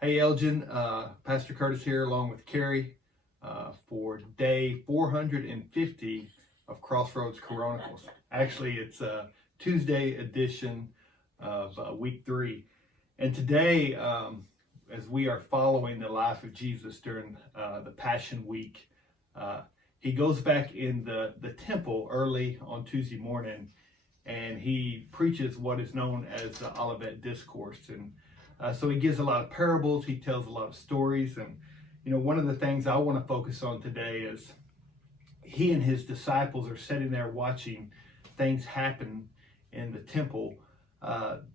Hey Elgin, Pastor Curtis here along with Carrie for day 450 of Crossroads Coronacles. Actually, it's a Tuesday edition of week 3. And today, as we are following the life of Jesus during the Passion Week, uh, he goes back in the temple early on Tuesday morning and he preaches what is known as the Olivet Discourse. And so he gives a lot of parables, he tells a lot of stories. And, one of the things I want to focus on today is he and his disciples are sitting there watching things happen in the temple.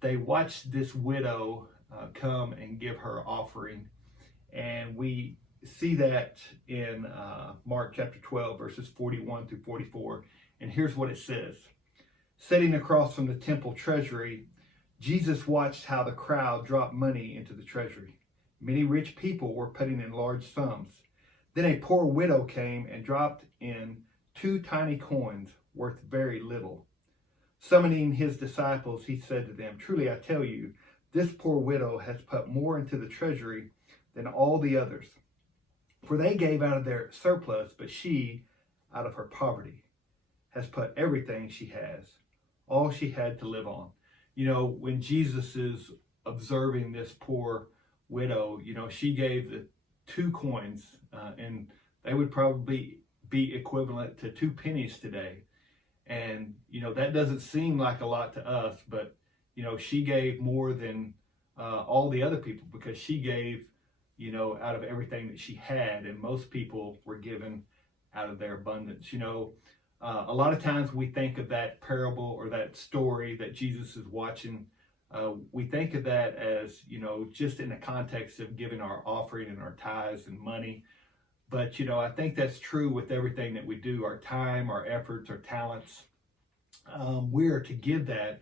They watched this widow come and give her offering. And we see that in Mark chapter 12, verses 41 through 44. And here's what it says. Sitting across from the temple treasury, Jesus watched how the crowd dropped money into the treasury. Many rich people were putting in large sums. Then a poor widow came and dropped in 2 tiny coins worth very little. Summoning his disciples, he said to them, "Truly I tell you, this poor widow has put more into the treasury than all the others. For they gave out of their surplus, but she, out of her poverty, has put everything she has, all she had to live on." When Jesus is observing this poor widow, she gave the 2 coins, and they would probably be equivalent to 2 pennies today. And, that doesn't seem like a lot to us, but, she gave more than all the other people because she gave, out of everything that she had. And most people were given out of their abundance. A lot of times we think of that parable or that story that Jesus is watching. We think of that as, just in the context of giving our offering and our tithes and money. But, I think that's true with everything that we do, our time, our efforts, our talents. We are to give that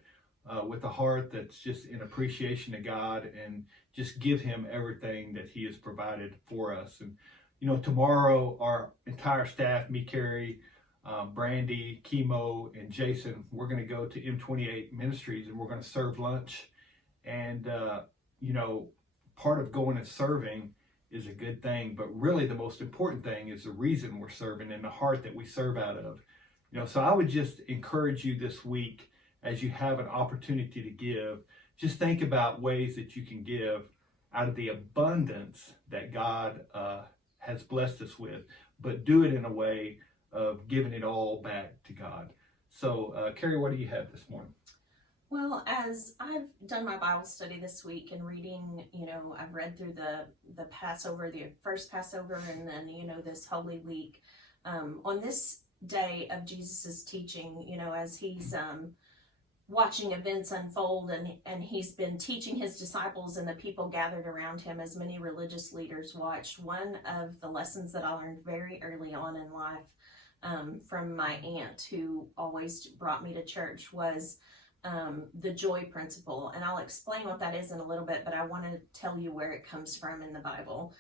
with a heart that's just in appreciation to God and just give him everything that he has provided for us. And, tomorrow our entire staff, me, Carrie, Brandy, Chemo, and Jason, we're going to go to M28 Ministries and we're going to serve lunch. And, part of going and serving is a good thing, but really the most important thing is the reason we're serving and the heart that we serve out of. So I would just encourage you this week, as you have an opportunity to give, just think about ways that you can give out of the abundance that God has blessed us with, but do it in a way of giving it all back to God. So, Carrie, what do you have this morning? Well, as I've done my Bible study this week and reading, I've read through the Passover, the first Passover, and then, this Holy Week. On this day of Jesus's teaching, as he's watching events unfold and he's been teaching his disciples and the people gathered around him as many religious leaders watched, one of the lessons that I learned very early on in life from my aunt who always brought me to church was the joy principle. And I'll explain what that is in a little bit, but I want to tell you where it comes from in the Bible.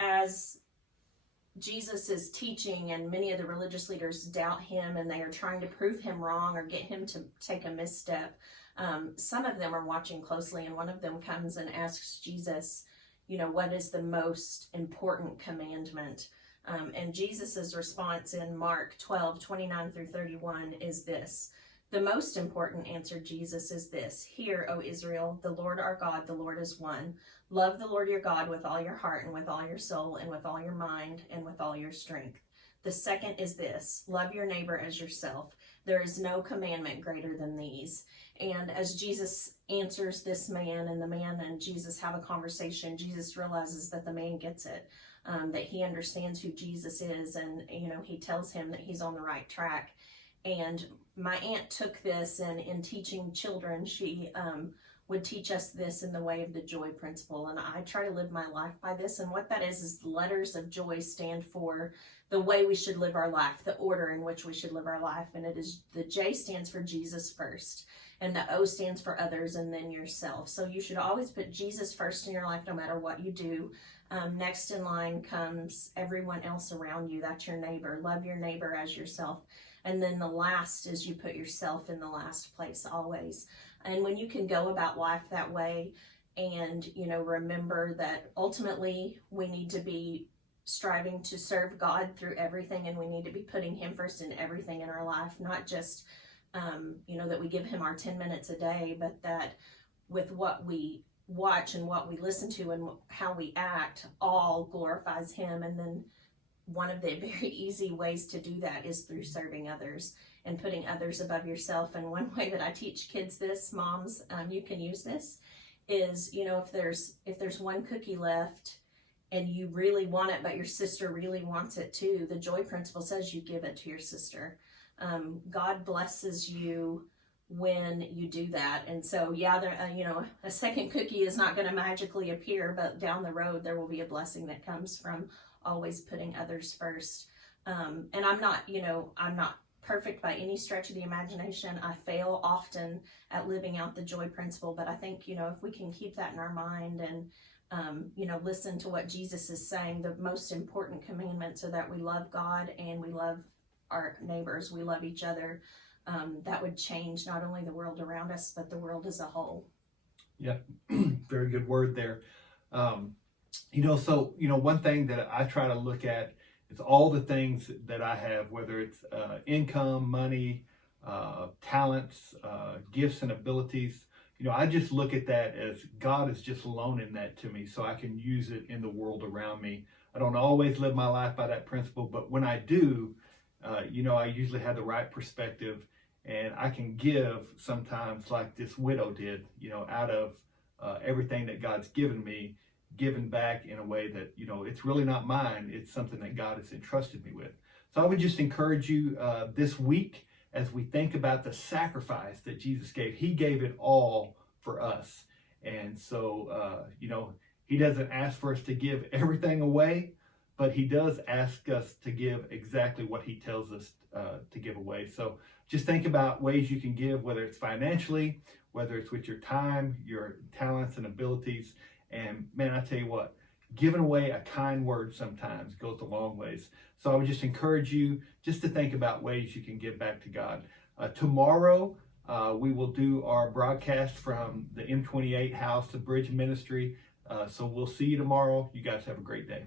As Jesus is teaching and many of the religious leaders doubt him and they are trying to prove him wrong or get him to take a misstep, some of them are watching closely, and one of them comes and asks Jesus, what is the most important commandment? And Jesus's response in Mark 12:29 through 31 is this. "The most important," answered Jesus, "is this. Hear, O Israel, the Lord our God, the Lord is one. Love the Lord your God with all your heart and with all your soul and with all your mind and with all your strength. The second is this. Love your neighbor as yourself. There is no commandment greater than these." And as Jesus answers this man, and the man and Jesus have a conversation, Jesus realizes that the man gets it, that he understands who Jesus is, and he tells him that he's on the right track. And my aunt took this, and in teaching children, she would teach us this in the way of the joy principle. And I try to live my life by this. And what that is the letters of joy stand for the way we should live our life, the order in which we should live our life. And it is, the J stands for Jesus first, and the O stands for others, and then yourself. So you should always put Jesus first in your life no matter what you do. Next in line comes everyone else around you. That's your neighbor. Love your neighbor as yourself. And then the last is you put yourself in the last place always. And when you can go about life that way, and, you know, remember that ultimately we need to be striving to serve God through everything, and we need to be putting Him first in everything in our life, not just, you know, that we give Him our 10 minutes a day, but that with what we watch and what we listen to and how we act all glorifies Him. And then one of the very easy ways to do that is through serving others and putting others above yourself. And one way that I teach kids this, moms, you can use this, is, you know, if there's one cookie left and you really want it, but your sister really wants it too, the joy principle says you give it to your sister. God blesses you when you do that. And so, yeah, there, you know, a second cookie is not going to magically appear, but down the road there will be a blessing that comes from always putting others first. And I'm not perfect by any stretch of the imagination. I fail often at living out the joy principle, but I think, you know, if we can keep that in our mind and you know, listen to what Jesus is saying, the most important commandments are that we love God and we love our neighbors, we love each other. That would change not only the world around us, but the world as a whole. Yeah, very good word there. You know, so, you know, one thing that I try to look at is all the things that I have, whether it's income, money, talents, gifts and abilities. You know, I just look at that as God is just loaning that to me so I can use it in the world around me. I don't always live my life by that principle, but when I do, you know, I usually have the right perspective, and I can give sometimes like this widow did, you know, out of everything that God's given me, given back in a way that, you know, it's really not mine. It's something that God has entrusted me with. So I would just encourage you this week, as we think about the sacrifice that Jesus gave. He gave it all for us. And so, you know, He doesn't ask for us to give everything away, but He does ask us to give exactly what He tells us to give away. So just think about ways you can give, whether it's financially, whether it's with your time, your talents and abilities. And man, I tell you what, giving away a kind word sometimes goes a long ways. So I would just encourage you just to think about ways you can give back to God. Tomorrow, we will do our broadcast from the M28 House, the Bridge Ministry. So we'll see you tomorrow. You guys have a great day.